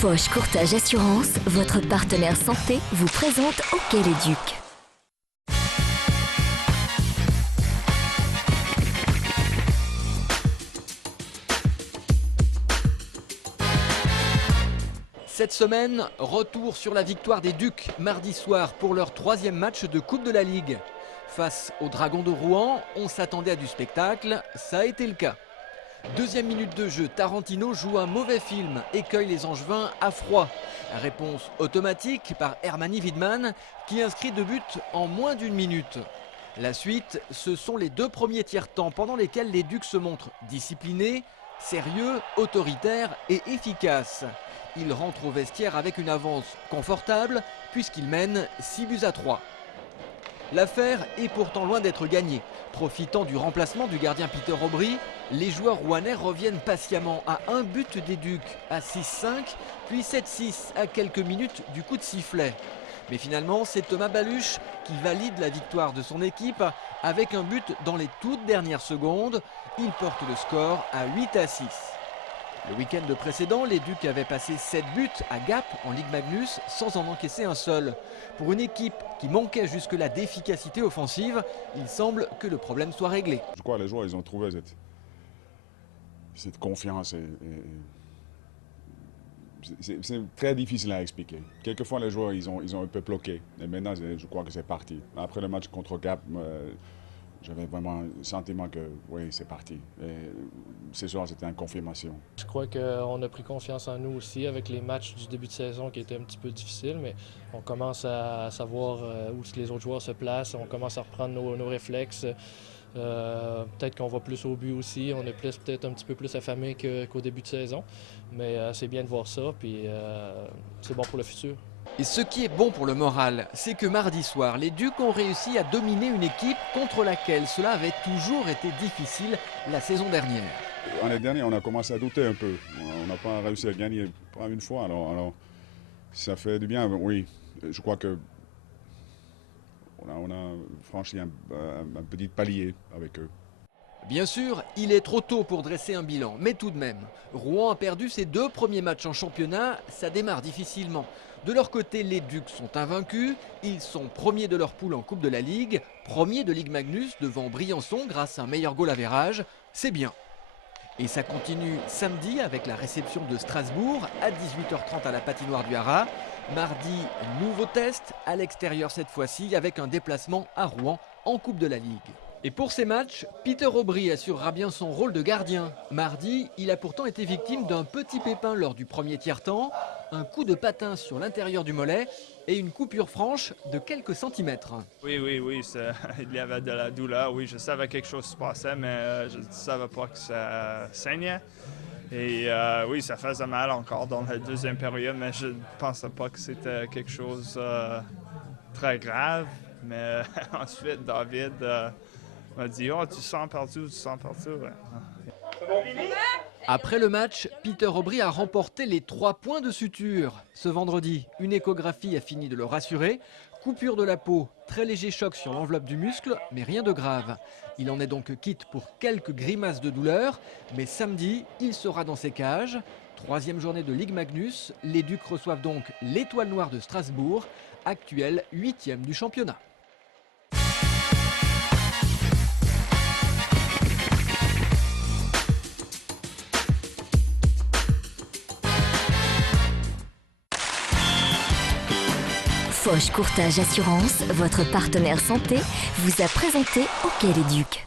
Foch Courtage Assurance, votre partenaire santé, vous présente OK-les-Ducs. Cette semaine, retour sur la victoire des Ducs mardi soir pour leur troisième match de Coupe de la Ligue. Face aux Dragons de Rouen, on s'attendait à du spectacle, ça a été le cas. Deuxième minute de jeu, Tarantino joue un mauvais film et cueille les Angevins à froid. Réponse automatique par Hermanni Widman qui inscrit 2 buts en moins d'une minute. La suite, ce sont les 2 premiers tiers-temps pendant lesquels les Ducs se montrent disciplinés, sérieux, autoritaires et efficaces. Ils rentrent au vestiaire avec une avance confortable puisqu'ils mènent 6-3. L'affaire est pourtant loin d'être gagnée. Profitant du remplacement du gardien Peter Aubry, les joueurs rouennais reviennent patiemment à 1 but des Ducs, à 6-5, puis 7-6 à quelques minutes du coup de sifflet. Mais finalement, c'est Thomas Baluch qui valide la victoire de son équipe avec un but dans les toutes dernières secondes. Il porte le score à 8-6. Le week-end précédent, les Ducs avaient passé 7 buts à Gap en Ligue Magnus sans en encaisser un seul. Pour une équipe qui manquait jusque-là d'efficacité offensive, il semble que le problème soit réglé. Je crois que les joueurs ils ont trouvé cette confiance. C'est très difficile à expliquer. Quelquefois, les joueurs ils ont un peu bloqué. Et maintenant, je crois que c'est parti. Après le match contre Gap, j'avais vraiment le sentiment que oui, c'est parti. Et ce soir, c'était une confirmation. Je crois qu'on a pris confiance en nous aussi avec les matchs du début de saison qui étaient un petit peu difficiles, mais on commence à savoir où les autres joueurs se placent, on commence à reprendre nos réflexes. Peut-être qu'on va plus au but aussi, on est peut-être un petit peu plus affamé qu'au début de saison, mais c'est bien de voir ça, puis c'est bon pour le futur. Et ce qui est bon pour le moral, c'est que mardi soir, les Ducs ont réussi à dominer une équipe contre laquelle cela avait toujours été difficile la saison dernière. L'année dernière, on a commencé à douter un peu. On n'a pas réussi à gagner pas une fois, alors ça fait du bien. Oui, je crois que on a franchi un petit palier avec eux. Bien sûr, il est trop tôt pour dresser un bilan, mais tout de même, Rouen a perdu ses 2 premiers matchs en championnat, ça démarre difficilement. De leur côté, les Ducs sont invaincus, ils sont premiers de leur poule en Coupe de la Ligue, premiers de Ligue Magnus devant Briançon grâce à un meilleur goal average, c'est bien. Et ça continue samedi avec la réception de Strasbourg à 18h30 à la patinoire du Haras. Mardi, nouveau test à l'extérieur cette fois-ci avec un déplacement à Rouen en Coupe de la Ligue. Et pour ces matchs, Peter Aubry assurera bien son rôle de gardien. Mardi, il a pourtant été victime d'un petit pépin lors du premier tiers-temps, un coup de patin sur l'intérieur du mollet et une coupure franche de quelques centimètres. Oui, il y avait de la douleur. Oui, je savais que quelque chose se passait, mais je ne savais pas que ça saignait. Et oui, ça faisait mal encore dans la deuxième période, mais je ne pensais pas que c'était quelque chose de très grave. Mais ensuite, David m'a dit « Oh, tu sens partout, tu sens partout. » Après le match, Peter Aubry a remporté les 3 points de suture. Ce vendredi, une échographie a fini de le rassurer. Coupure de la peau, très léger choc sur l'enveloppe du muscle, mais rien de grave. Il en est donc quitte pour quelques grimaces de douleur, mais samedi, il sera dans ses cages. 3e journée de Ligue Magnus, les Ducs reçoivent donc l'Étoile Noire de Strasbourg, actuelle 8e du championnat. Foch Courtage Assurance, votre partenaire santé, vous a présenté OK-les-Ducs.